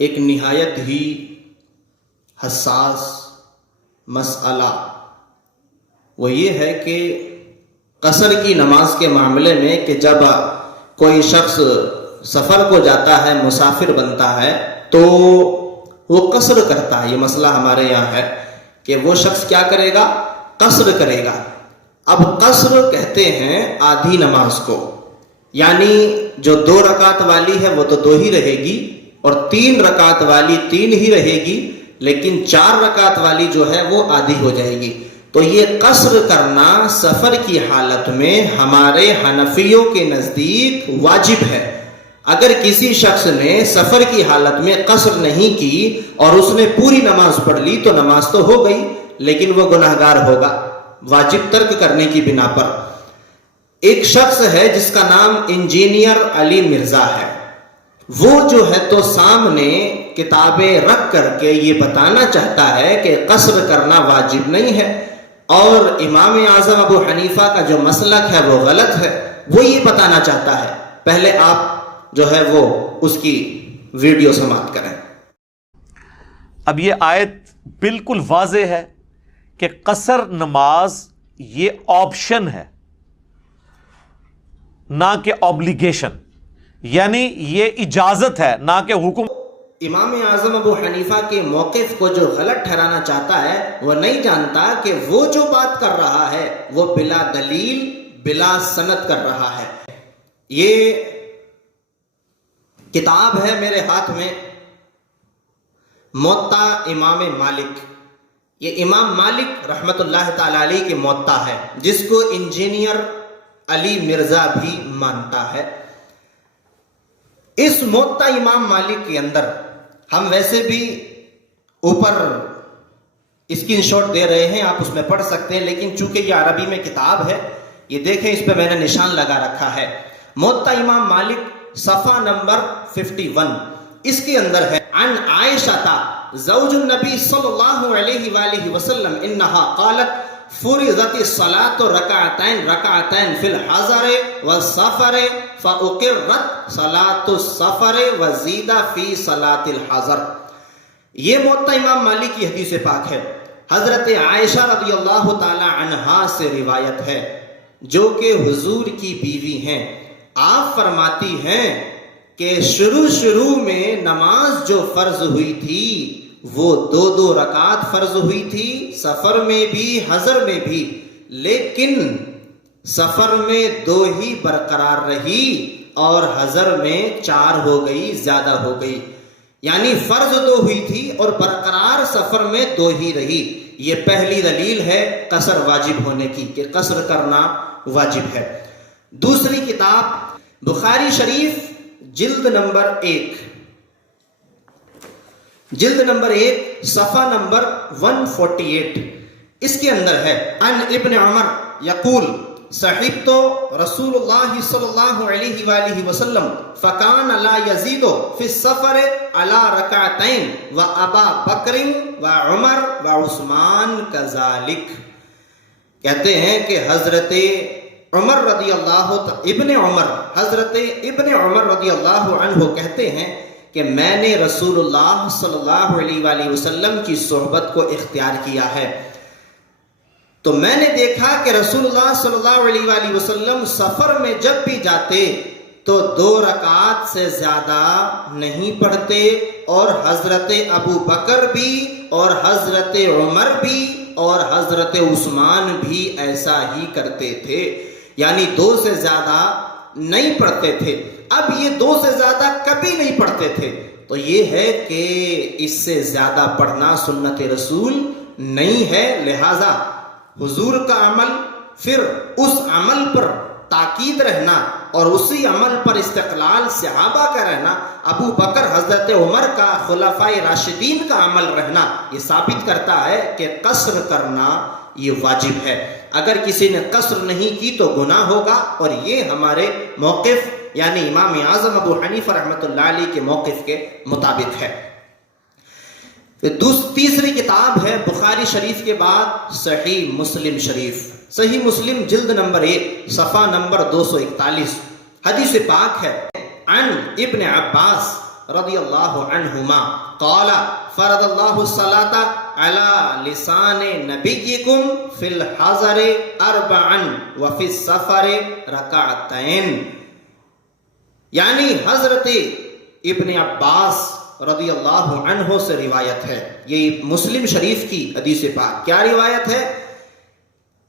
ایک نہایت ہی حساس مسئلہ وہ یہ ہے کہ قصر کی نماز کے معاملے میں کہ جب کوئی شخص سفر کو جاتا ہے، مسافر بنتا ہے تو وہ قصر کرتا ہے. یہ مسئلہ ہمارے یہاں ہے کہ وہ شخص کیا کرے گا؟ قصر کرے گا. اب قصر کہتے ہیں آدھی نماز کو، یعنی جو 2 رکعت والی ہے وہ تو 2 ہی رہے گی، اور 3 رکعت والی 3 ہی رہے گی، لیکن 4 رکعت والی جو ہے وہ آدھی ہو جائے گی. تو یہ قصر کرنا سفر کی حالت میں ہمارے حنفیوں کے نزدیک واجب ہے. اگر کسی شخص نے سفر کی حالت میں قصر نہیں کی اور اس نے پوری نماز پڑھ لی تو نماز تو ہو گئی، لیکن وہ گناہگار ہوگا واجب ترک کرنے کی بنا پر. ایک شخص ہے جس کا نام انجینئر علی مرزا ہے. وہ جو ہے تو سامنے کتابیں رکھ کر کے یہ بتانا چاہتا ہے کہ قصر کرنا واجب نہیں ہے، اور امام اعظم ابو حنیفہ کا جو مسلک ہے وہ غلط ہے، وہ یہ بتانا چاہتا ہے. پہلے آپ جو ہے وہ اس کی ویڈیو سماعت کریں. اب یہ آیت بالکل واضح ہے کہ قصر نماز یہ آپشن ہے نہ کہ obligation، یعنی یہ اجازت ہے نہ کہ حکم. امام اعظم ابو حنیفہ کے موقف کو جو غلط ٹھہرانا چاہتا ہے وہ نہیں جانتا کہ وہ جو بات کر رہا ہے وہ بلا دلیل بلا سند کر رہا ہے. یہ کتاب ہے میرے ہاتھ میں، موطا امام مالک. یہ امام مالک رحمت اللہ تعالی علیہ کے موطا ہے، جس کو انجینئر علی مرزا بھی مانتا ہے. اس موطا امام مالک کے اندر ہم ویسے بھی اوپر اسکرین شاٹ دے رہے ہیں، آپ اس میں پڑھ سکتے ہیں، لیکن چونکہ یہ عربی میں کتاب ہے، یہ دیکھیں اس پہ میں نے نشان لگا رکھا ہے. موطا امام مالک صفحہ نمبر 51، اس کے اندر ہے عن عائشہ زوج النبی صلی اللہ علیہ وآلہ وسلم انہا قالت فرضت الصلاۃ رکعتین فی الحضر والسفر فاقرت صلاۃ السفر وزید فی صلاۃ الحضر. یہ موطا امام مالک کی حدیث پاک ہے. حضرت عائشہ رضی اللہ تعالی عنہا سے روایت ہے، جو کہ حضور کی بیوی ہیں. آپ فرماتی ہیں کہ شروع میں نماز جو فرض ہوئی تھی وہ 2 رکعت فرض ہوئی تھی، سفر میں بھی حضر میں بھی، لیکن سفر میں 2 ہی برقرار رہی اور حضر میں 4 ہو گئی، زیادہ ہو گئی. یعنی فرض 2 ہوئی تھی اور برقرار سفر میں 2 ہی رہی. یہ پہلی دلیل ہے قصر واجب ہونے کی، کہ قصر کرنا واجب ہے. دوسری کتاب بخاری شریف جلد نمبر 1 صفحہ نمبر 148، اس کے اندر ہے عن ابن عمر یقول صحبت رسول اللہ صلی اللہ علیہ وآلہ وسلم فکان لا یزید فی السفر علی رکعتین و ابا بکر و عمر و عثمان کذالک. کہتے ہیں کہ حضرت عمر رضی اللہ حضرت ابن عمر رضی اللہ عنہ کہتے ہیں کہ میں نے رسول اللہ صلی اللہ علیہ وآلہ وسلم کی صحبت کو اختیار کیا ہے، تو میں نے دیکھا کہ رسول اللہ صلی اللہ علیہ وآلہ وسلم سفر میں جب بھی جاتے تو 2 رکعت سے زیادہ نہیں پڑھتے، اور حضرت ابو بکر بھی اور حضرت عمر بھی اور حضرت عثمان بھی ایسا ہی کرتے تھے، یعنی 2 سے زیادہ نہیں پڑھتے تھے. اب یہ 2 سے زیادہ کبھی نہیں پڑھتے تھے، تو یہ ہے کہ اس سے زیادہ پڑھنا سنت رسول نہیں ہے. لہذا حضور کا عمل، پھر اس عمل پر تاکید رہنا اور اسی عمل پر استقلال صحابہ کا رہنا، ابو بکر حضرت عمر کا خلفائے راشدین کا عمل رہنا، یہ ثابت کرتا ہے کہ قصر کرنا یہ واجب ہے. اگر کسی نے قصر نہیں کی تو گناہ ہوگا، اور یہ ہمارے موقف یعنی امام اعظم ابو حنیفہ رحمۃ اللہ علیہ کے موقف کے مطابق ہے. تیسری کتاب ہے بخاری شریف کے بعد صحیح مسلم شریف. صحیح مسلم جلد نمبر 1 صفحہ نمبر 241، حدیث پاک ہے عن ابن عباس رضی اللہ عنہما قال فرض اللہ الصلاۃ علی لسان نبیکم فی الحضر اربعا وفی السفر رکعتین. یعنی حضرت ابن عباس رضی اللہ عنہ سے روایت ہے. یہ مسلم شریف کی حدیث پاک. کیا روایت ہے؟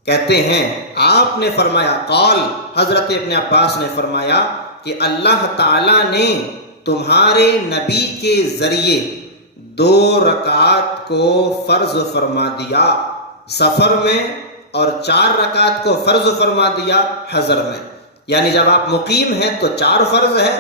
کہتے ہیں آپ نے فرمایا قال حضرت ابن عباس نے فرمایا کہ اللہ تعالیٰ نے تمہارے نبی کے ذریعے 2 رکعات کو فرض فرما دیا سفر میں اور 4 رکعات کو فرض فرما دیا حضر میں. یعنی جب آپ مقیم ہیں تو 4 فرض ہے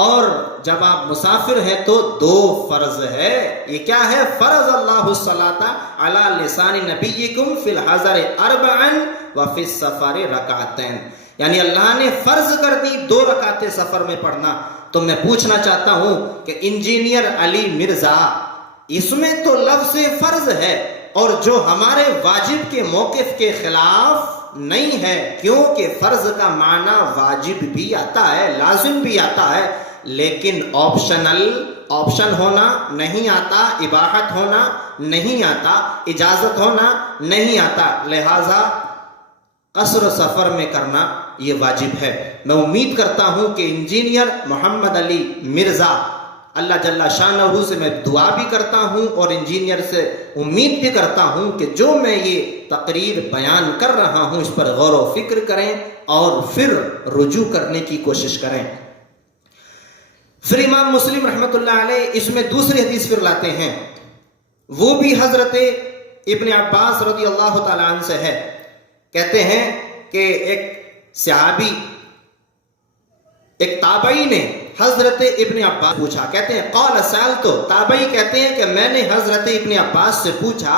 اور جب آپ مسافر ہیں تو 2 فرض ہے. یہ کیا ہے؟ فرض اللہ الصلاۃ علی لسان نبیکم فی الحضر اربعا وفی السفر رکعتین. یعنی اللہ نے فرض کر دی 2 رکعتیں سفر میں پڑھنا. تو میں پوچھنا چاہتا ہوں کہ انجینئر علی مرزا اس میں تو لفظ فرض ہے اور جو ہمارے واجب کے موقف کے خلاف نہیں ہے، کیونکہ فرض کا معنی واجب بھی آتا ہے، لازم بھی آتا ہے، لیکن آپشن ہونا نہیں آتا، اباحت ہونا نہیں آتا، اجازت ہونا نہیں آتا. لہذا قصر سفر میں کرنا یہ واجب ہے. میں امید کرتا ہوں کہ انجینئر محمد علی مرزا، اللہ جل شانہ سے میں دعا بھی کرتا ہوں اور انجینئر سے امید بھی کرتا ہوں کہ جو میں یہ تقریر بیان کر رہا ہوں اس پر غور و فکر کریں اور پھر رجوع کرنے کی کوشش کریں. پھر امام مسلم رحمۃ اللہ علیہ اس میں دوسری حدیث پھر لاتے ہیں، وہ بھی حضرت ابن عباس رضی اللہ تعالی عنہ سے ہے. کہتے ہیں کہ ایک صحابی، ایک تابعی نے حضرت ابن عباس پوچھا. کہتے ہیں قال سألت، تابعی کہتے ہیں کہ میں نے حضرت ابن عباس سے پوچھا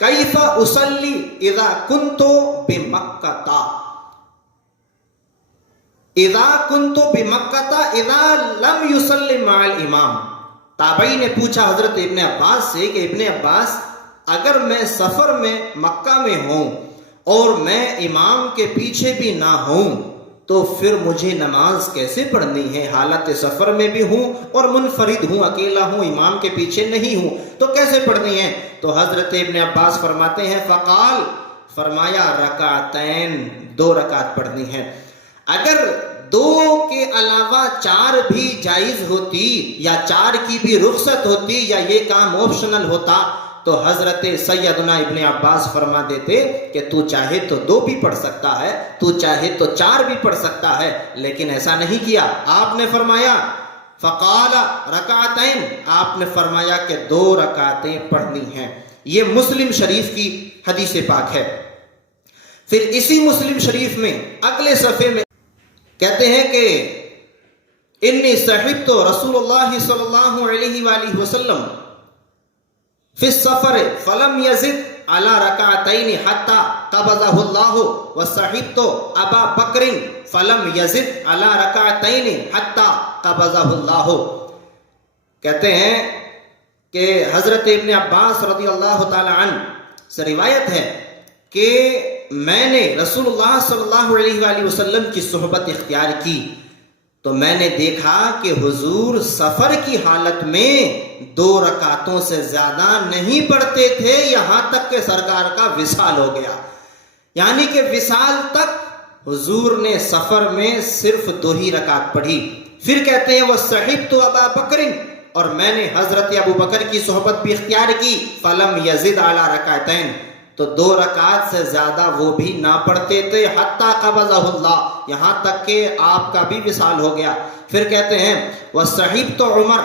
کیف اصلی اذا کنت بمکہ، اذا کنت بمکہ اذا لم یصلی مع الامام. تابعی نے پوچھا حضرت ابن عباس سے کہ ابن عباس اگر میں سفر میں مکہ میں ہوں اور میں امام کے پیچھے بھی نہ ہوں تو پھر مجھے نماز کیسے پڑھنی ہے؟ حالت سفر میں بھی ہوں اور منفرد ہوں، اکیلا ہوں، امام کے پیچھے نہیں ہوں، تو کیسے پڑھنی ہے؟ تو حضرت ابن عباس فرماتے ہیں فقال، فرمایا رکعتین، 2 رکعت پڑھنی ہے. اگر 2 کے علاوہ 4 بھی جائز ہوتی یا 4 کی بھی رخصت ہوتی یا یہ کام آپشنل ہوتا تو حضرت سیدنا ابن عباس فرما دیتے کہ تو چاہے تو 2 بھی پڑھ سکتا ہے، تو چاہے تو 4 بھی پڑھ سکتا ہے، لیکن ایسا نہیں کیا. آپ نے فرمایا فقال رکعتین، آپ نے فرمایا کہ 2 رکعتیں پڑھنی ہیں. یہ مسلم شریف کی حدیث پاک ہے. پھر اسی مسلم شریف میں اگلے صفحے میں کہتے ہیں کہ انی صحبت رسول اللہ صلی اللہ علیہ وآلہ وسلم فی السفر فلم یزد علی رکعتین حتی قبضہ اللہ وصحبت ابا بکر فلم یزد علی رکعتین حتی قبضہ اللہ. کہتے ہیں کہ حضرت ابن عباس رضی اللہ تعالی عنہ سے روایت ہے کہ میں نے رسول اللہ صلی اللہ علیہ وآلہ وسلم کی صحبت اختیار کی تو میں نے دیکھا کہ حضور سفر کی حالت میں 2 رکعتوں سے زیادہ نہیں پڑھتے تھے یہاں تک کہ سرکار کا وصال ہو گیا. یعنی کہ وصال تک حضور نے سفر میں صرف 2 ہی رکعت پڑھی. پھر کہتے ہیں وہ صحبت ابا بکر، اور میں نے حضرت ابو بکر کی صحبت بھی اختیار کی. فلم یزد علی رکعتین، تو 2 رکعت سے زیادہ وہ بھی نہ پڑھتے تھے. حتی قبضہ اللہ، یہاں تک کہ آپ کا بھی وصال ہو گیا. پھر کہتے ہیں وصحبت عمر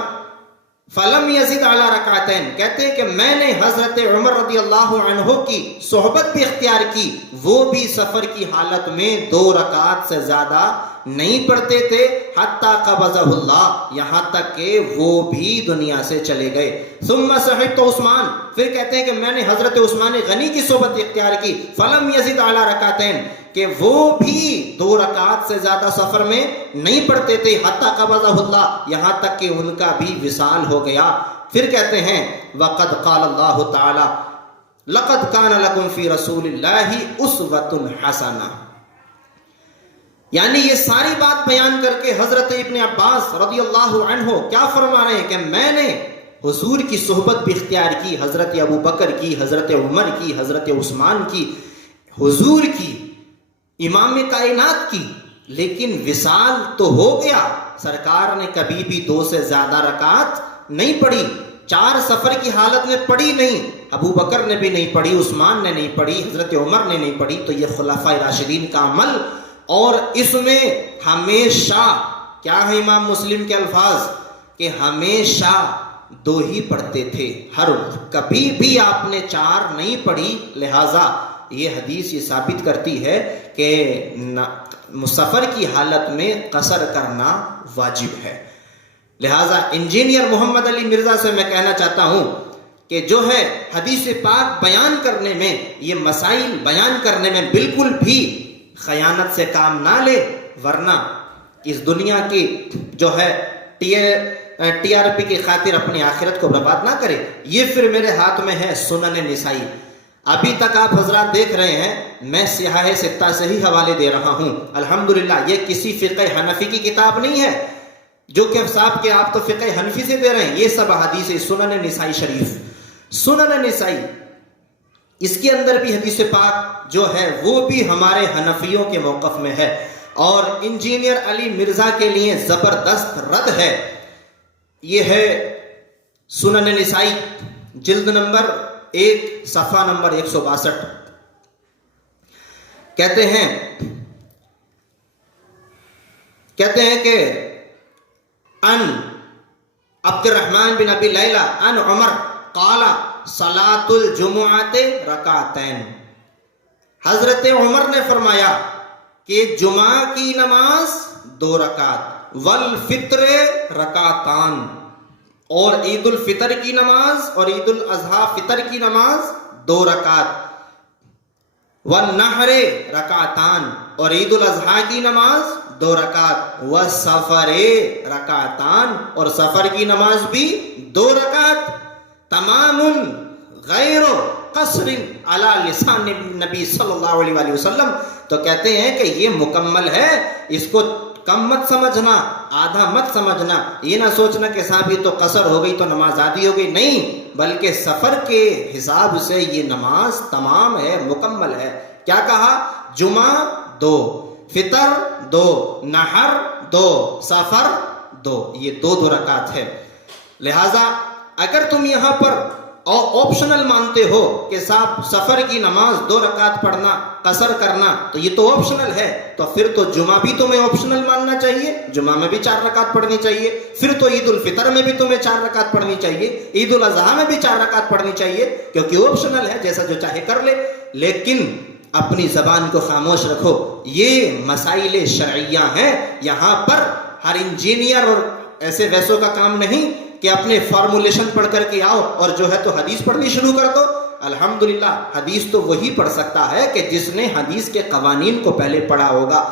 فلم یزد علی رکعتین، کہتے ہیں کہ میں نے حضرت عمر رضی اللہ عنہ کی صحبت بھی اختیار کی، وہ بھی سفر کی حالت میں 2 رکعت سے زیادہ نہیں پڑھتے تھے. حتی قبضہ اللہ، یہاں تک کہ وہ بھی دنیا سے چلے گئے. ثم صحبت عثمان، پھر کہتے ہیں کہ میں نے حضرت عثمان غنی کی صحبت اختیار کی. فلم یزد علی رکعتین، کہ وہ بھی 2 رکعت سے زیادہ سفر میں نہیں پڑھتے تھے. حتی قبضہ اللہ، یہاں تک کہ ان کا بھی وصال ہو گیا. پھر کہتے ہیں وقد قال اللہ تعالی لقد کان لکم فی رسول اللہ اسوۃ حسنہ. یعنی یہ ساری بات بیان کر کے حضرت ابن عباس رضی اللہ عنہ کیا فرما رہے ہیں کہ میں نے حضور کی صحبت بھی اختیار کی، حضرت ابو بکر کی، حضرت عمر کی، حضرت عثمان کی، حضور کی، امام کائنات کی، لیکن وصال تو ہو گیا، سرکار نے کبھی بھی 2 سے زیادہ رکعت نہیں پڑھی، 4 سفر کی حالت میں پڑھی نہیں، ابو بکر نے بھی نہیں پڑھی، عثمان نے نہیں پڑھی، حضرت عمر نے نہیں پڑھی۔ تو یہ خلفائے راشدین کا عمل، اور اس میں ہمیشہ کیا ہے امام مسلم کے الفاظ کہ ہمیشہ 2 ہی پڑھتے تھے، کبھی بھی آپ نے 4 نہیں پڑھی۔ لہٰذا یہ حدیث یہ ثابت کرتی ہے کہ سفر کی حالت میں قصر کرنا واجب ہے۔ لہٰذا انجینئر محمد علی مرزا سے میں کہنا چاہتا ہوں کہ جو ہے حدیث پاک بیان کرنے میں، یہ مسائل بیان کرنے میں بالکل بھی خیانت سے کام نہ لے، ورنہ اس دنیا کی جو ہے ٹی آر پی کی خاطر اپنی آخرت کو برباد نہ کرے۔ یہ پھر میرے ہاتھ میں ہے سنن نسائی، ابھی تک آپ حضرات دیکھ رہے ہیں میں سیاہ ستہ سے ہی حوالے دے رہا ہوں الحمدللہ۔ یہ کسی فقہ حنفی کی کتاب نہیں ہے جو کہ صاحب کہ آپ تو فقہ حنفی سے دے رہے ہیں، یہ سب حدیث سنن نسائی شریف، سنن نسائی، اس کے اندر بھی حدیث پاک جو ہے وہ بھی ہمارے حنفیوں کے موقف میں ہے، اور انجینئر علی مرزا کے لیے زبردست رد ہے۔ یہ ہے سنن نسائی جلد نمبر 1 صفحہ نمبر 162۔ کہتے ہیں کہ ان عبد الرحمن بن ابی لیلہ ان عمر قال صلاۃ الجمعۃ رکعتین، حضرت عمر نے فرمایا کہ جمعہ کی نماز 2 رکعت، والفطر رکعتان، اور عید الفطر کی نماز اور عید الاضحیٰ فطر کی نماز 2 رکعت، والنحر رکعتان، اور عید الاضحیٰ کی نماز 2 رکعت، والسفر رکعتان، اور سفر کی نماز بھی 2 رکعت، تمام غیر قصر علی لسان نبی صلی اللہ علیہ وآلہ وسلم۔ تو کہتے ہیں کہ یہ مکمل ہے، اس کو کم مت سمجھنا، آدھا مت سمجھنا، یہ نہ سوچنا کہ صاحب یہ تو قصر ہو گئی تو نماز آدھی ہو گئی، نہیں، بلکہ سفر کے حساب سے یہ نماز تمام ہے، مکمل ہے۔ کیا کہا؟ جمعہ 2، فطر 2، نحر 2، سفر 2، یہ 2 رکعت ہے۔ لہٰذا اگر تم یہاں پر آپشنل مانتے ہو کہ صاحب سفر کی نماز 2 رکعت پڑھنا، قصر کرنا، تو یہ تو آپشنل ہے، تو پھر تو جمعہ بھی تمہیں آپشنل ماننا چاہیے، جمعہ میں بھی 4 رکعت پڑھنی چاہیے، پھر تو عید الفطر میں بھی تمہیں 4 رکعت پڑھنی چاہیے، عید الاضحیٰ میں بھی 4 رکعت پڑھنی چاہیے، کیونکہ آپشنل ہے، جیسا جو چاہے کر لے۔ لیکن اپنی زبان کو خاموش رکھو، یہ مسائل شرعیہ ہیں، یہاں پر ہر انجینئر اور ایسے ویسوں کا کام نہیں کہ اپنے فارمولیشن پڑھ کر کے آؤ اور جو ہے تو حدیث پڑھنی شروع کر دو۔ الحمدللہ حدیث تو وہی پڑھ سکتا ہے کہ جس نے حدیث کے قوانین کو پہلے پڑھا ہوگا۔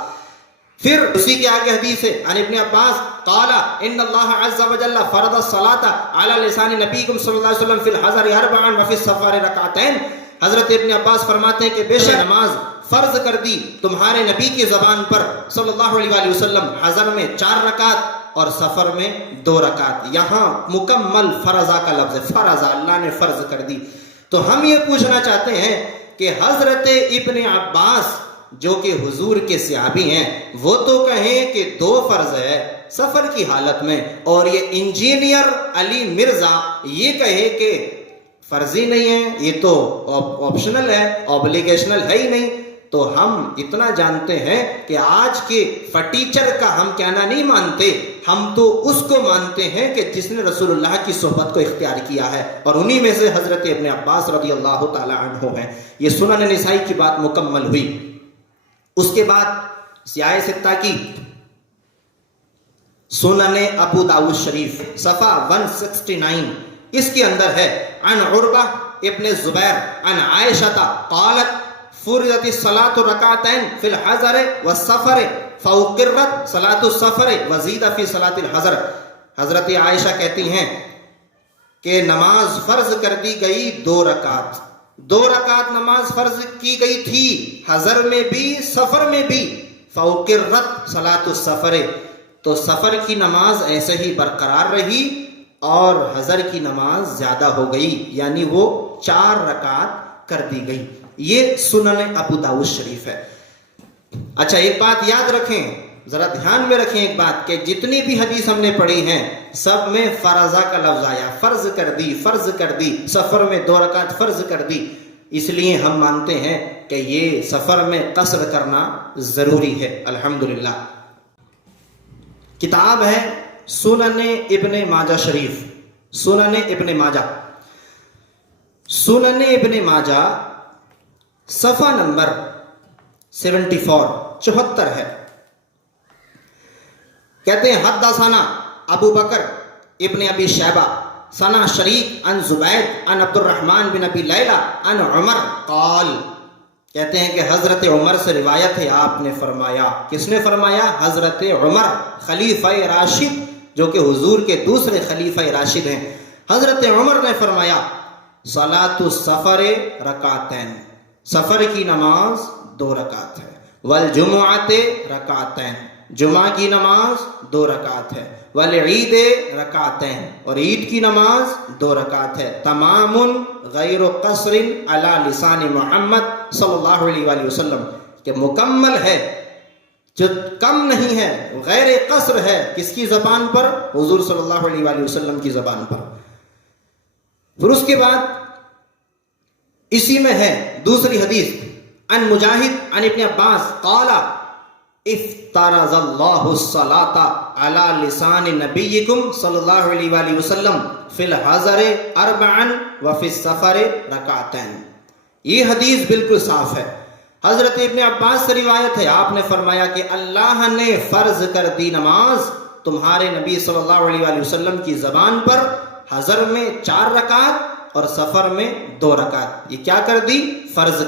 پھر اسی کے آگے حدیث ہے عن ابن عباس قال ان اللہ عز وجل فرض الصلاۃ علی لسان نبیکم صلی اللہ علیہ وسلم فی الحضر 4 وفی السفر رکعتین۔ حضرت ابن عباس فرماتے ہیں کہ بے شک نماز فرض کر دی تمہارے نبی کی زبان پر صلی اللہ علیہ وآلہ وسلم، حضر میں 4 رکعت اور سفر میں 2 رکعت۔ یہاں مکمل فرضہ کا لفظ ہے، فرضہ، اللہ نے فرض کر دی۔ تو ہم یہ پوچھنا چاہتے ہیں کہ حضرت ابن عباس جو کہ حضور کے صحابی ہیں، وہ تو کہیں کہ 2 فرض ہے سفر کی حالت میں، اور یہ انجینئر علی مرزا یہ کہے کہ فرض ہی نہیں ہے، یہ تو آپشنل ہے، اوبلیگیشنل ہے ہی نہیں۔ تو ہم اتنا جانتے ہیں کہ آج کے فٹیچر کا ہم کہنا نہیں مانتے، ہم تو اس کو مانتے ہیں کہ جس نے رسول اللہ کی صحبت کو اختیار کیا ہے، اور انہی میں سے حضرت ابن عباس رضی اللہ تعالی عنہ ہیں۔ یہ سنن نسائی کی بات مکمل ہوئی۔ اس کے بعد سیاہ ستہ کی سنن ابو داؤد شریف صفحہ 169، اس کے اندر ہے عن عربہ ابن زبیر عن عائشہ قالت فرضت الصلاۃ رکعتین فی الحضر والسفر فاقرت صلاۃ السفر وزید فی صلاۃ الحضر۔ حضرت عائشہ کہتی ہیں کہ نماز فرض کر دی گئی 2 رکعت، 2 رکعت نماز فرض کی گئی تھی، حضر میں بھی سفر میں بھی، فَأُقِرَّتْ صَلَاةُ السَّفَرِ، تو سفر کی نماز ایسے ہی برقرار رہی اور حضر کی نماز زیادہ ہو گئی، یعنی وہ 4 رکعت کر دی گئی۔ یہ سنن ابو داؤد شریف ہے۔ اچھا ایک بات یاد رکھیں، ذرا دھیان میں رکھیں ایک بات، کہ جتنی بھی حدیث ہم نے پڑھی ہیں سب میں فرضہ کا لفظ آیا، فرض کر دی، فرض کر دی، سفر میں 2 رکعت فرض کر دی، اس لیے ہم مانتے ہیں کہ یہ سفر میں قصر کرنا ضروری ہے۔ الحمدللہ۔ کتاب ہے سنن ابن ماجہ شریف، سنن ابن ماجہ، سنن ابن ماجہ صفحہ نمبر 74 ہے۔ کہتے ہیں حدثنا ابو بکر ابن ابی شیبہ ثنا شریک عن زبید عن عبد الرحمن بن ابی لیلہ عن عمر قال، کہتے ہیں کہ حضرت عمر سے روایت ہے، آپ نے فرمایا، کس نے فرمایا؟ حضرت عمر خلیفہ راشد، جو کہ حضور کے دوسرے خلیفہ راشد ہیں۔ حضرت عمر نے فرمایا صلاۃ السفر رکعتین، سفر کی نماز 2 رکعت ہے، والجمعۃ رکعتین، جمعہ کی نماز 2 رکعت ہے، والعید رکعتین، اور عید کی نماز 2 رکعت ہے، تمام غیر قصر علی لسان محمد صلی اللہ علیہ وآلہ وسلم، کہ مکمل ہے، جو کم نہیں ہے، غیر قصر ہے، کس کی زبان پر؟ حضور صلی اللہ علیہ وآلہ وسلم کی زبان پر۔ پھر اس کے بعد اسی میں ہے دوسری حدیث، عن مجاہد عن ابن عباس قال افترض اللہ الصلاۃ علی لسان نبیکم صلی اللہ علیہ وآلہ وسلم فی الحضر 4 وفی السفر رکعتین۔ یہ حدیث بالکل صاف ہے، حضرت ابن عباس سے روایت ہے، آپ نے فرمایا کہ اللہ نے فرض کر دی نماز تمہارے نبی صلی اللہ علیہ وآلہ وسلم کی زبان پر، حضر میں 4 رکعت اور سفر میں 2 رکعت، یہ کیا کر دی؟ فرض کر